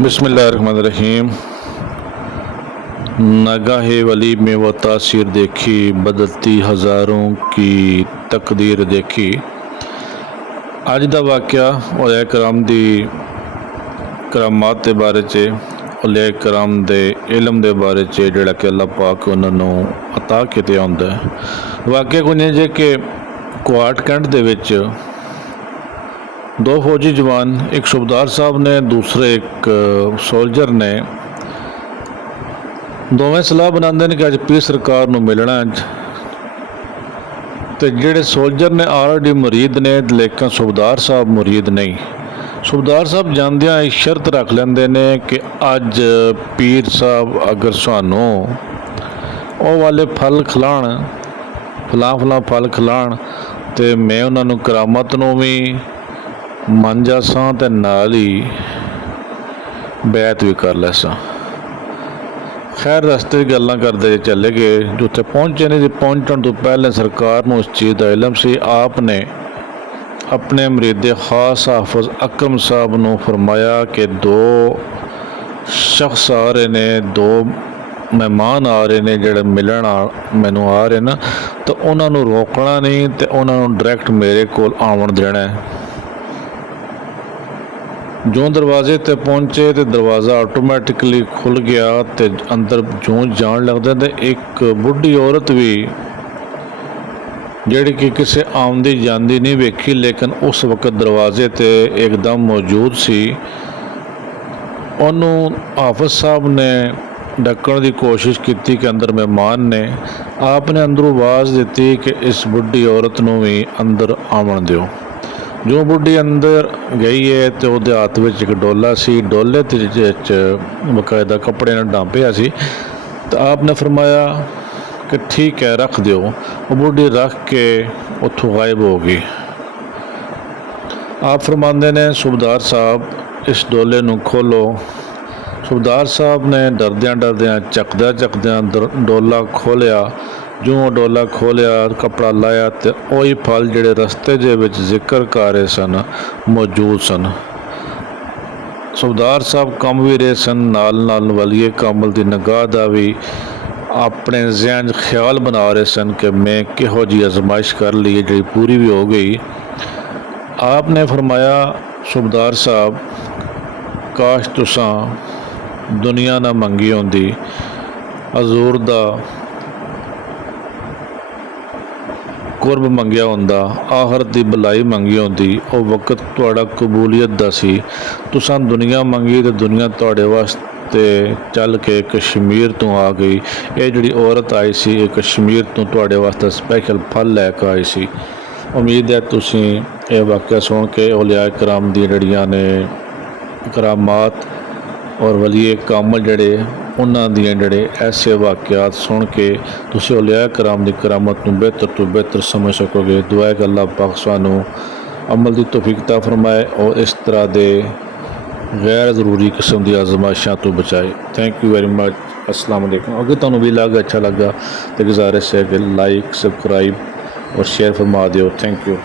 बिस्मिल्लाहिर्रहमानिर्रहीम। नगाहे वली में वो तासीर देखी, बदलती हज़ारों की तकदीर देखी। अज का वाक़या औलिया कराम दी करामात के बारे च, औलिया कराम दे इलम के बारे च जिहड़ा कि अल्लाह पाक उन्होंने अता किते आउंदा है। वाक़या कुछ नहीं जे कि कुआट कैंट दे विच दो फौजी जवान, एक सूबेदार साहब ने, दूसरे एक सोल्जर ने, दोवें सलाह बनाते हैं कि अज पीर सरकार नूं मिलना है। तो जिहड़े सोल्जर ने ऑलरेडी मुरीद ने, लेकिन सूबेदार साहब मुरीद नहीं। सूबेदार साहब जांदियां एक शर्त रख लेंदे ने कि अज पीर साहब अगर सानू वो वाले फल खिलाण, फलां फल खिलाण, तो मैं उन्होंने करामत नूं भी मन जासा ते नाल ही बैत भी कर लैसा। खैर रस्ते गल्लां करते चले गए, जिथे पहुँचे ने, पहुँचण तो पहले सरकार नूं इस चीज़ का इलम सी। आपने अपने मरीदे खास हाफिज अकरम साहब नूं फरमाया कि दो शख्स आ रहे ने, दो मेहमान आ रहे ने जिहड़े मिलन मैनू आ रहे ना, तो उन्होंने रोकना नहीं, तो उन्होंने डायरैक्ट मेरे कोल आवन देना है। जो दरवाजे ते पहुँचे तो दरवाज़ा ऑटोमैटिकली खुल गया, तो अंदर जो जान लगता, तो एक बुढ़ी औरत भी जिहड़ी कि किसी आमदी जांदी नहीं वेखी, लेकिन उस वक्त दरवाजे ते एकदम मौजूद सी। उन्होंने हाफिज साहब ने ढकण की कोशिश की कि अंदर मेहमान ने। आपने अंदरों आवाज़ दी कि इस बुढ़ी औरत नूं भी अंदर आवन दिओ। जो बुढ़ी अंदर गई है तो उसके हाथ में एक डोला सी, डोले बकायदा कपड़े ने ढांपिया सी। तो आपने फरमाया कि ठीक है रख दिओ। वो बुढ़ी रख के उत्थों गायब हो गई। आप फरमाते ने सूबेदार साहब इस डोले नूं खोलो। सूबेदार साहब ने डरद्या चकद्या डोला खोलिया। जो डोला खोलिया, कपड़ा लाया, तो वही फल जिहड़े रस्ते दे विच जिक्र कर रहे सन मौजूद सन। सूबेदार साहब कम भी रहे सन, नाल वलीए कामल की निगाह का भी अपने ज़हन ख्याल बना रहे सन कि मैं किहो जी आजमाइश कर ली है जी पूरी भी हो गई। आपने फरमाया सूबेदार साहब काश तुसां दुनिया ना मंगी होंदी, हजूर दा कुरब मंगिया होंदा, आखरत की भलाई मंगी होंदी, वो वक्त तुहाड़ा कबूलियत दा सी। तुसां दुनिया मंगी तो दुनिया तुहाड़े वास्ते चल के कश्मीर तो आ गई। ये जिहड़ी औरत आई सी, ये कश्मीर तो तुहाड़े वास्ते स्पैशल फल लैके आई सी। उम्मीद है तुसीं ये वाक़या सुन के औलिया कराम दी जिहड़ियां ने करामात और वलीए कामल जिहड़े उन्हां दियां जिहड़े ऐसे वाक़यात सुन के तुसीं औलिया कराम दी करामत नूं बेहतर तो बेहतर समझ सकोगे। दुआ है कि अल्लाह पाक सानू अमल की तौफीक अता फरमाए और इस तरह के गैर ज़रूरी किस्म की आजमाइशों तो बचाए। Thank you very much. अस्सलाम वालेकुम। अगर तुहानूं वीलॉग अच्छा लगा तो गुजारिश है कि लाइक, सब्सक्राइब और शेयर फरमा दिओ। Thank you.